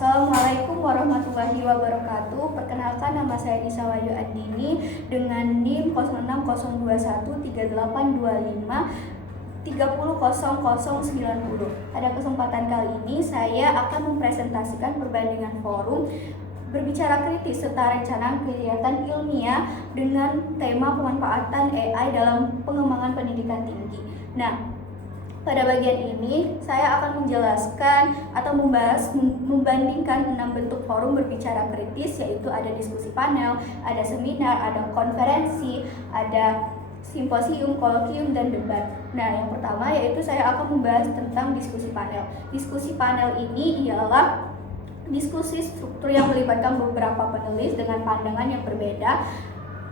Assalamualaikum warahmatullahi wabarakatuh. Perkenalkan, nama saya Nisa Wahyu Andini dengan NIM 06013825300090. Pada kesempatan kali ini saya akan mempresentasikan perbandingan forum berbicara kritis serta rencana kegiatan ilmiah dengan tema pemanfaatan AI dalam pengembangan pendidikan tinggi. Nah, pada bagian ini saya akan menjelaskan atau membandingkan 6 bentuk forum berbicara kritis, yaitu ada diskusi panel, ada seminar, ada konferensi, ada simposium, kolokium, dan debat. Nah, yang pertama yaitu saya akan membahas tentang diskusi panel. Diskusi panel ini ialah diskusi struktur yang melibatkan beberapa penulis dengan pandangan yang berbeda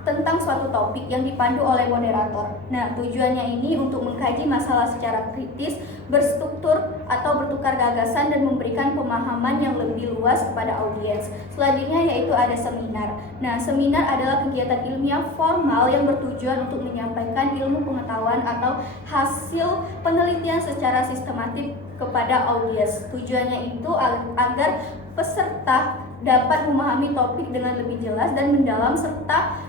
tentang suatu topik yang dipandu oleh moderator. Nah, tujuannya ini untuk mengkaji masalah secara kritis, berstruktur atau bertukar gagasan dan memberikan pemahaman yang lebih luas kepada audiens. Selanjutnya yaitu ada seminar. Nah, seminar adalah kegiatan ilmiah formal yang bertujuan untuk menyampaikan ilmu pengetahuan atau hasil penelitian secara sistematik kepada audiens. Tujuannya itu agar peserta dapat memahami topik dengan lebih jelas dan mendalam serta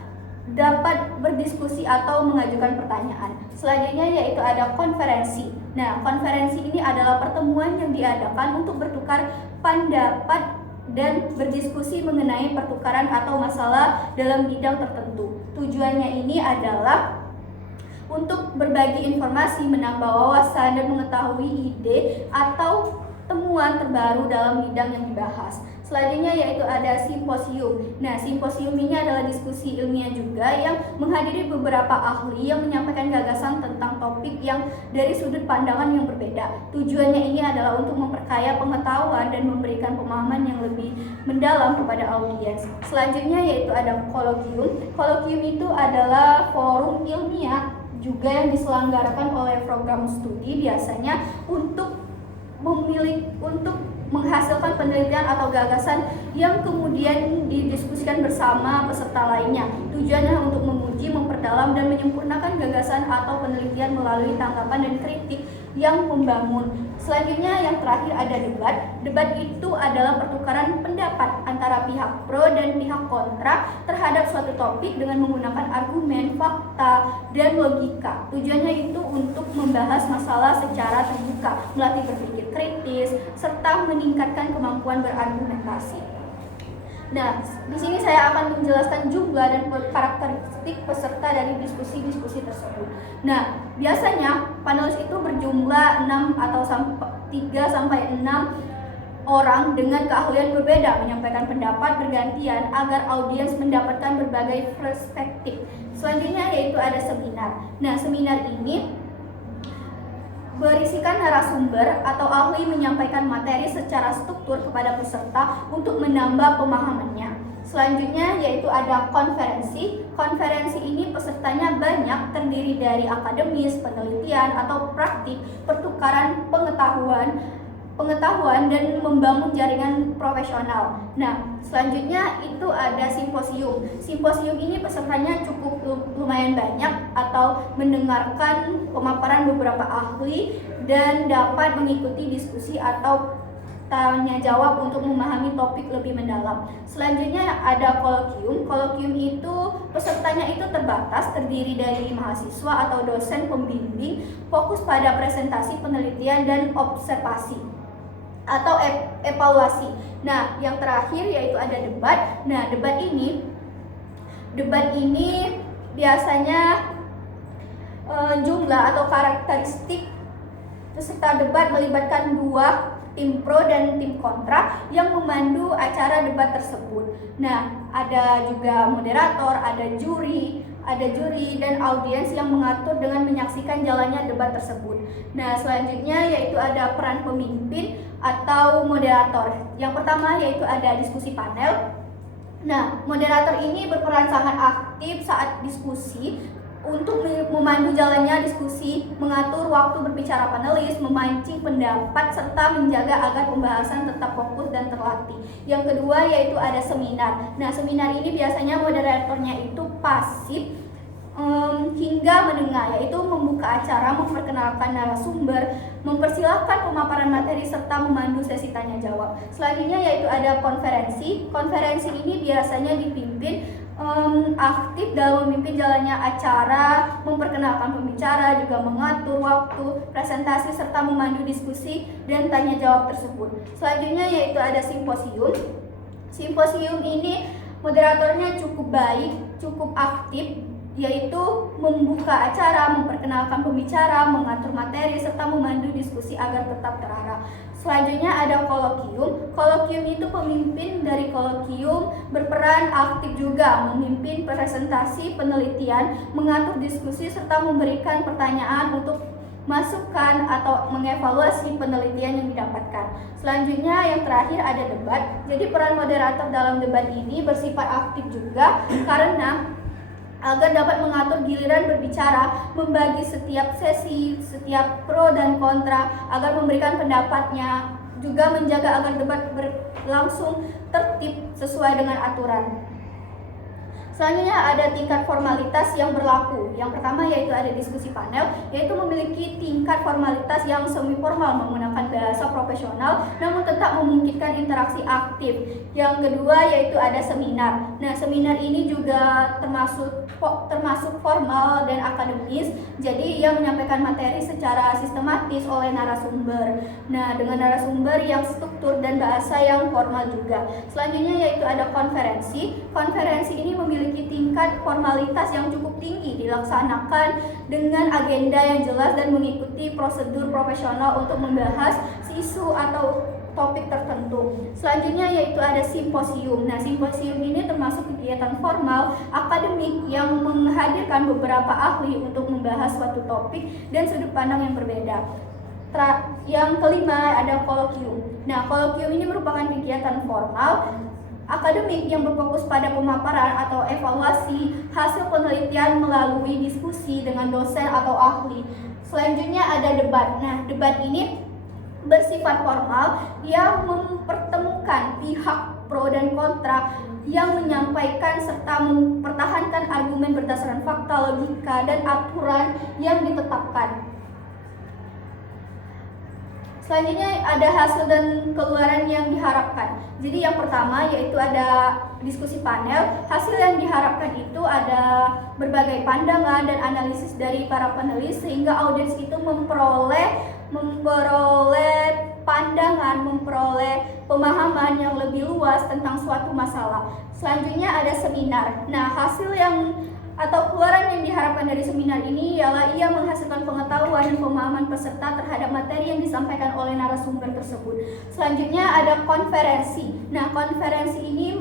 dapat berdiskusi atau mengajukan pertanyaan. Selanjutnya yaitu ada konferensi. Nah, konferensi ini adalah pertemuan yang diadakan untuk bertukar pendapat dan berdiskusi mengenai pertukaran atau masalah dalam bidang tertentu. Tujuannya ini adalah untuk berbagi informasi, menambah wawasan, dan mengetahui ide atau temuan terbaru dalam bidang yang dibahas. Selanjutnya yaitu ada simposium. Nah, simposium ini adalah diskusi ilmiah juga yang menghadiri beberapa ahli yang menyampaikan gagasan tentang topik yang dari sudut pandangan yang berbeda. Tujuannya ini adalah untuk memperkaya pengetahuan dan memberikan pemahaman yang lebih mendalam kepada audiens. Selanjutnya yaitu ada kolokium. Kolokium itu adalah forum ilmiah juga yang diselenggarakan oleh program studi, biasanya untuk menghasilkan penelitian atau gagasan yang kemudian didiskusikan bersama peserta lainnya. Tujuannya untuk menguji, memperdalam, dan menyempurnakan gagasan atau penelitian melalui tanggapan dan kritik yang membangun. Selanjutnya yang terakhir ada debat. Debat itu adalah pertukaran pendapat antara pihak pro dan pihak kontra terhadap suatu topik dengan menggunakan argumen, fakta, dan logika. Tujuannya itu untuk membahas masalah secara terbuka, melatih berpikir kritis, serta meningkatkan kemampuan berargumentasi. Nah, di sini saya akan menjelaskan jumlah dan karakteristik peserta dari diskusi-diskusi tersebut. Nah, biasanya panelis itu berjumlah 3 sampai 6 orang dengan keahlian berbeda, menyampaikan pendapat bergantian agar audiens mendapatkan berbagai perspektif. Selanjutnya yaitu ada seminar. Nah, seminar ini berisikan narasumber atau ahli menyampaikan materi secara struktur kepada peserta untuk menambah pemahamannya. Selanjutnya yaitu ada konferensi. Konferensi ini pesertanya banyak, terdiri dari akademis, penelitian atau praktik, pertukaran pengetahuan dan membangun jaringan profesional. Nah, selanjutnya itu ada simposium. Simposium ini pesertanya cukup lumayan banyak atau mendengarkan pemaparan beberapa ahli dan dapat mengikuti diskusi atau tanya jawab untuk memahami topik lebih mendalam. Selanjutnya ada kolokium. Kolokium itu pesertanya itu terbatas, terdiri dari mahasiswa atau dosen pembimbing, fokus pada presentasi, penelitian, dan observasi atau evaluasi. Nah, yang terakhir yaitu ada debat. Nah, debat ini biasanya jumlah atau karakteristik peserta debat melibatkan 2 tim pro dan tim kontra yang memandu acara debat tersebut. Nah, ada juga moderator, ada juri dan audiens yang mengatur dengan menyaksikan jalannya debat tersebut. Nah, selanjutnya yaitu ada peran pemimpin atau moderator. Yang pertama yaitu ada diskusi panel. Nah, moderator ini berperan sangat aktif saat diskusi untuk memandu jalannya diskusi, mengatur waktu berbicara panelis, memancing pendapat, serta menjaga agar pembahasan tetap fokus dan terlatih. Yang kedua yaitu ada seminar. Nah, seminar ini biasanya moderatornya itu pasif hingga menengah, yaitu membuka acara, memperkenalkan narasumber, mempersilahkan pemaparan materi, serta memandu sesi tanya jawab. Selanjutnya yaitu ada konferensi. Konferensi ini biasanya dipimpin aktif dalam memimpin jalannya acara, memperkenalkan pembicara, juga mengatur waktu presentasi, serta memandu diskusi dan tanya jawab tersebut. Selanjutnya yaitu ada simposium. Simposium ini moderatornya cukup baik, cukup aktif, yaitu membuka acara, memperkenalkan pembicara, mengatur materi, serta memandu diskusi agar tetap terarah. Selanjutnya ada kolokium. Kolokium itu pemimpin dari kolokium berperan aktif juga memimpin presentasi penelitian, mengatur diskusi, serta memberikan pertanyaan untuk masukan atau mengevaluasi penelitian yang didapatkan. Selanjutnya yang terakhir ada debat. Jadi peran moderator dalam debat ini bersifat aktif juga karena agar dapat mengatur giliran berbicara, membagi setiap sesi, setiap pro dan kontra, agar memberikan pendapatnya, juga menjaga agar debat berlangsung tertib sesuai dengan aturan. Selanjutnya ada tingkat formalitas yang berlaku. Yang pertama yaitu ada diskusi panel, yaitu memiliki tingkat formalitas yang semi formal menggunakan bahasa profesional namun tetap memungkinkan interaksi aktif. Yang kedua yaitu ada seminar. Nah, seminar ini juga termasuk formal dan akademis. Jadi ia menyampaikan materi secara sistematis oleh narasumber. Nah, dengan narasumber yang struktur dan bahasa yang formal juga. Selanjutnya yaitu ada konferensi. Konferensi ini memiliki tingkat formalitas yang cukup tinggi, dilaksanakan dengan agenda yang jelas dan mengikuti prosedur profesional untuk membahas isu atau topik tertentu. Selanjutnya yaitu ada simposium. Nah, simposium ini termasuk kegiatan formal akademik yang menghadirkan beberapa ahli untuk membahas suatu topik dan sudut pandang yang berbeda. Yang kelima ada kolokium. Nah, kolokium ini merupakan kegiatan formal akademik yang berfokus pada pemaparan atau evaluasi hasil penelitian melalui diskusi dengan dosen atau ahli. Selanjutnya ada debat. Nah, debat ini bersifat formal yang mempertemukan pihak pro dan kontra yang menyampaikan serta mempertahankan argumen berdasarkan fakta, logika, dan aturan yang ditetapkan. Selanjutnya ada hasil dan keluaran yang diharapkan. Jadi yang pertama yaitu ada diskusi panel. Hasil yang diharapkan itu ada berbagai pandangan dan analisis dari para panelis sehingga audiens itu memperoleh pandangan, memperoleh pemahaman yang lebih luas tentang suatu masalah. Selanjutnya ada seminar. Nah, hasil yang atau keluaran yang diharapkan dari seminar ini ialah ia menghasilkan pengetahuan dan pemahaman peserta terhadap materi yang disampaikan oleh narasumber tersebut. Selanjutnya ada konferensi. Nah, konferensi ini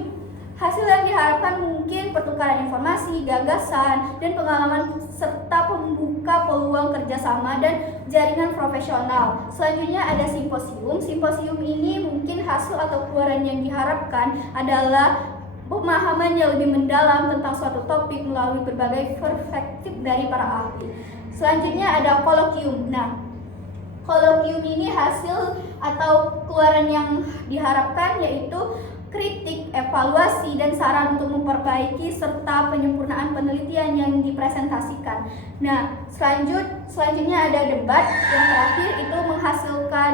hasil yang diharapkan mungkin pertukaran informasi, gagasan, dan pengalaman serta pembuka peluang kerjasama dan jaringan profesional. Selanjutnya ada simposium. Simposium ini mungkin hasil atau keluaran yang diharapkan adalah pemahaman yang lebih mendalam tentang suatu topik melalui berbagai perspektif dari para ahli. Selanjutnya ada kolokium. Nah, kolokium ini hasil atau keluaran yang diharapkan yaitu kritik, evaluasi, dan saran untuk memperbaiki serta penyempurnaan penelitian yang dipresentasikan. Nah, selanjutnya ada debat. Yang terakhir itu menghasilkan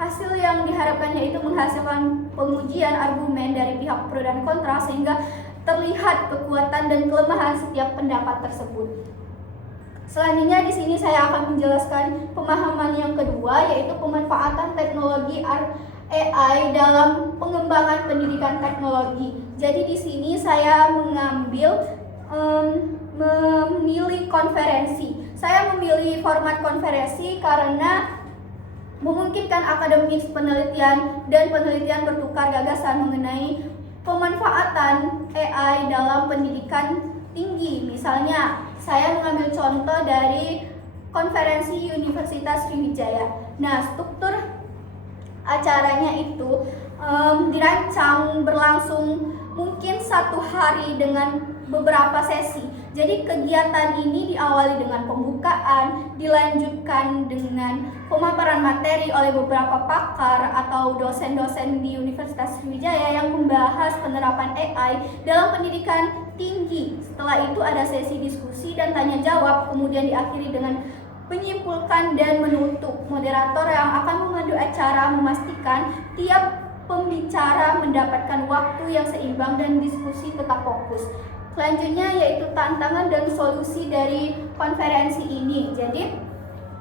hasil yang diharapkannya itu menghasilkan pengujian argumen dari pihak pro dan kontra sehingga terlihat kekuatan dan kelemahan setiap pendapat tersebut. Selanjutnya di sini saya akan menjelaskan pemahaman yang kedua yaitu pemanfaatan teknologi AI dalam pengembangan pendidikan teknologi. Jadi di sini saya memilih konferensi. Saya memilih format konferensi karena memungkinkan akademis penelitian dan penelitian bertukar gagasan mengenai pemanfaatan AI dalam pendidikan tinggi. Misalnya, saya mengambil contoh dari konferensi Universitas Sriwijaya. Nah, struktur acaranya itu dirancang berlangsung mungkin 1 hari dengan beberapa sesi. Jadi kegiatan ini diawali dengan pembukaan, dilanjutkan dengan pemaparan materi oleh beberapa pakar atau dosen-dosen di Universitas Sriwijaya yang membahas penerapan AI dalam pendidikan tinggi. Setelah itu ada sesi diskusi dan tanya jawab, kemudian diakhiri dengan menyimpulkan dan menutup. Moderator yang akan memandu acara memastikan tiap pembicara mendapatkan waktu yang seimbang dan diskusi tetap fokus. Selanjutnya yaitu tantangan dan solusi dari konferensi ini. Jadi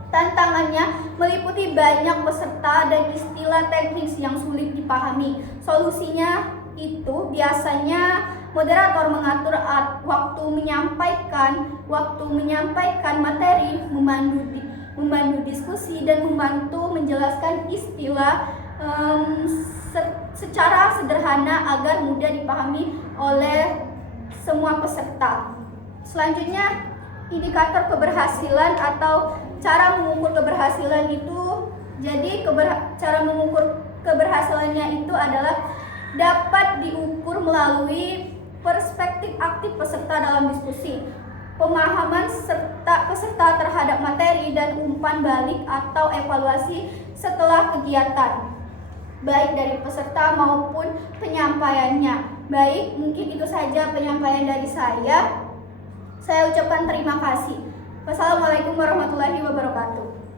tantangannya meliputi banyak peserta dan istilah teknis yang sulit dipahami. Solusinya itu biasanya moderator mengatur waktu menyampaikan materi, memandu diskusi dan membantu menjelaskan istilah secara sederhana agar mudah dipahami oleh semua peserta. Selanjutnya, indikator keberhasilan atau cara mengukur keberhasilan itu. Jadi cara mengukur keberhasilannya itu adalah dapat diukur melalui perspektif aktif peserta dalam diskusi, pemahaman peserta terhadap materi, dan umpan balik atau evaluasi setelah kegiatan, baik dari peserta maupun penyampaiannya. Baik, mungkin itu saja penyampaian dari saya. Saya ucapkan terima kasih. Wassalamualaikum warahmatullahi wabarakatuh.